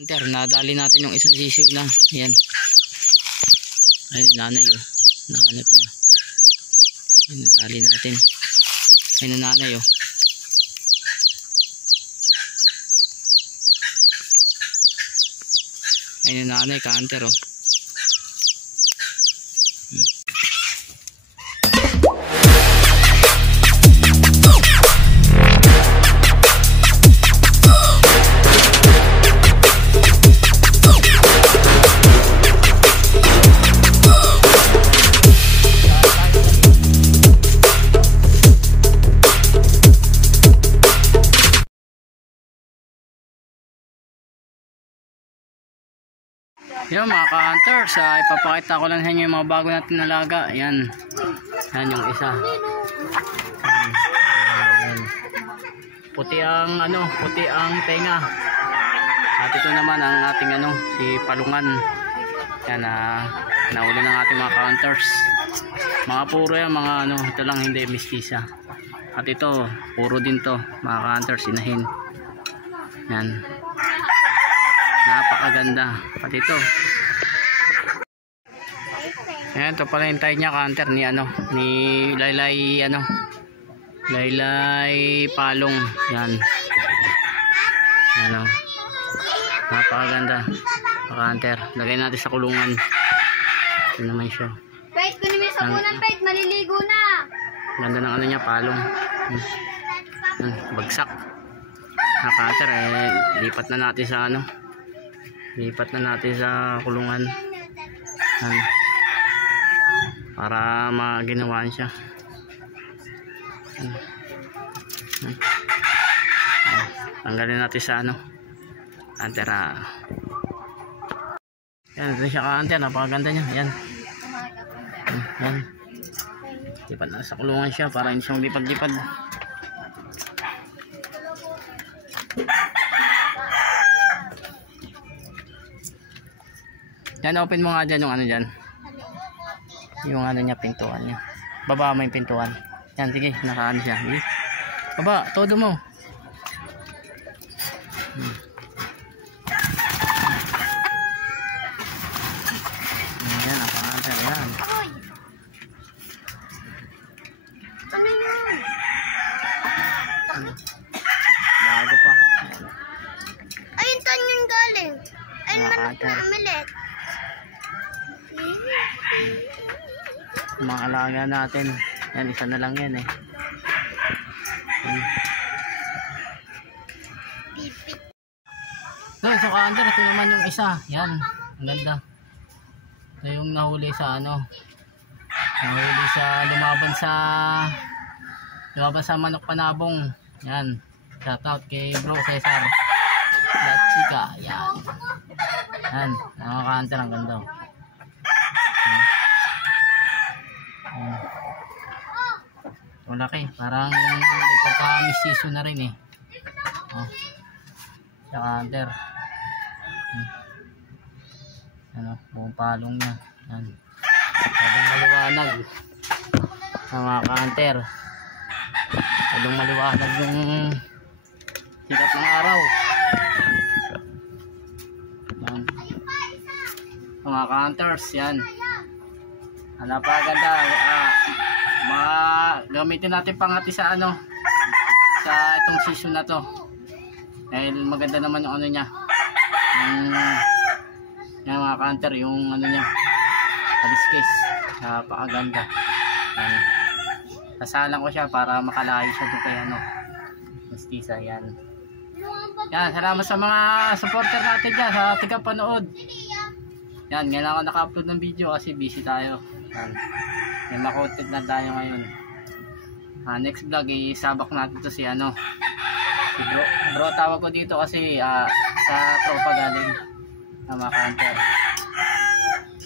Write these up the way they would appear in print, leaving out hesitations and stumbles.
Hunter, nadali natin yung isang sisiw na. Ayan. Ayun, nanay oh. Nahanap niya. Ayun, nadali natin. Ayun, nanay oh. Ayun, nanay, ka-hunter oh. Yan mga ka-hunters, ipapakita ko lang sa inyo yung mga bago natin nalaga. Ayan. Ayan yung isa. Ayan. Puti ang tenga. At ito naman ang ating si palungan. Yan nahuli ng ating mga ka-hunters. Mga puro yan, ito lang hindi mistisa. At ito, puro din to, mga ka-hunters, inahin. Yan. Napakaganda. Pati ito. Ayan, ito pala yung tayo niya, ka-hunter ni Laylay Palong. Yan. Ano. Napakaganda. Ka-hunter. Lagay natin sa kulungan. Ito naman siya. Pait, kunin mo yung sabunan, Pait. Maliligo na. Ganda ng niya, palong. Bagsak. Ka-hunter, lipat na natin sa lipat na natin sa kulungan para maginawaan siya. Tanggalin natin sa antera. Yan, ito siya ka-hunter, napakaganda niya. Yan. Yan. Lipat na sa kulungan siya para hindi siyang lipad-lipad. Yan, open mo nga dyan yung dyan. Yung niya, pintuan niya. Baba mo yung pintuan. Yan, sige, siya. Baba, todo mo. Yan, napakanta. Yan. Ano yun? Bago pa. Ayun, tan yung galing. Ayun, manok na omelet. Mga alaga natin. Yan, isa na lang yan eh. Doon, so ka-hunter, ito naman yung isa. Yan, ang ganda. Ito yung nahuli sa nahuli sa lumaban sa manok panabong. Yan, shoutout kay Bro Cesar at Chika. Yan. Yan, mga ka-hunter, ang ganda. Malaki, parang ipagka-mistiso na rin eh. Ka-hunter. Buong palong niya. Yan. Habang maliwanag ang mga ka-hunter. Habang maliwanag yung sikat ng araw. Yan. Mga ka-hunters, yan. Napakaganda. Gamitin natin pangati sa sa itong season na to. Dahil maganda naman yung niya. Yung mga ka-hunter, yung niya. Kaliskis. Napakaganda. Kasalan ko siya para makalayo siya doon kay mistisa. Yan. Yan, salamat sa mga supporter natin dyan, sa tigapanood. Yan, ngayon ako naka-upload ng video kasi busy tayo. Yan. May makoted na tayo ngayon. Next vlog, isabak natin to si si bro tawag ko dito kasi sa tropa galing na mga ka-hunter.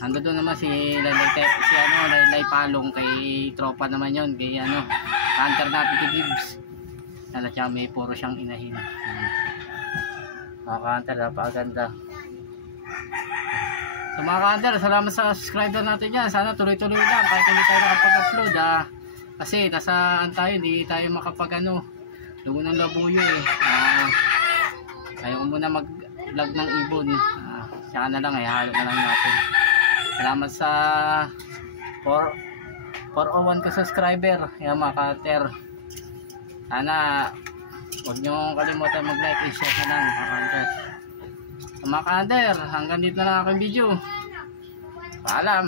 Ando doon naman si Laylay Palong, kay tropa naman yon, kay hunter natin si Gibbs. At siya may puro siyang inahin. Mga ka-hunter, napakaganda. So mga ka-hunter, salamat sa subscriber natin yan. Sana tuloy-tuloy lang kahit hindi tayo nakapag-upload. Kasi nasaan tayo, hindi tayo makapag lugo ng labuyo eh. Ayaw ko muna vlog ng ibon. Saka na lang, halo na lang natin. Salamat sa 401 ka subscriber. Yan mga ka-hunter. Sana huwag nyo kalimutan mag-like and share na lang mga ka-hunter. Mga ka-hunter, hanggang dito na lang aking video. Paalam.